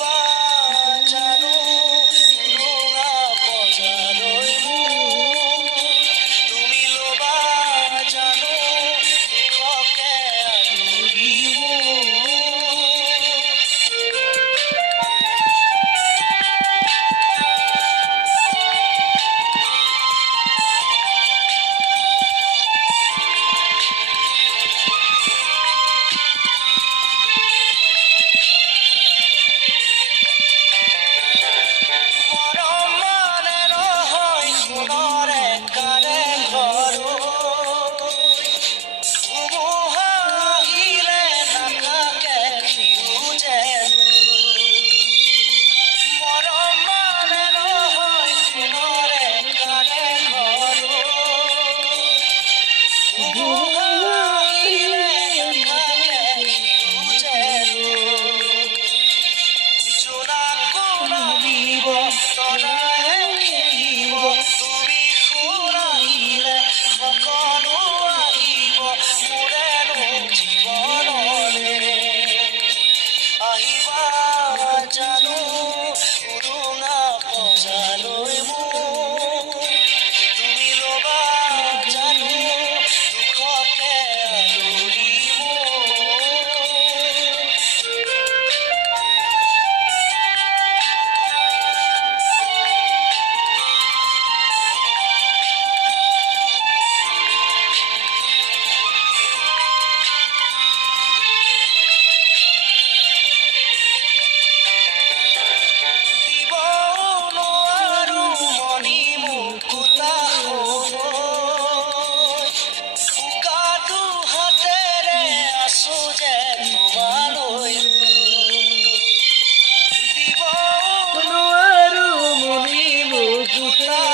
far. Puta!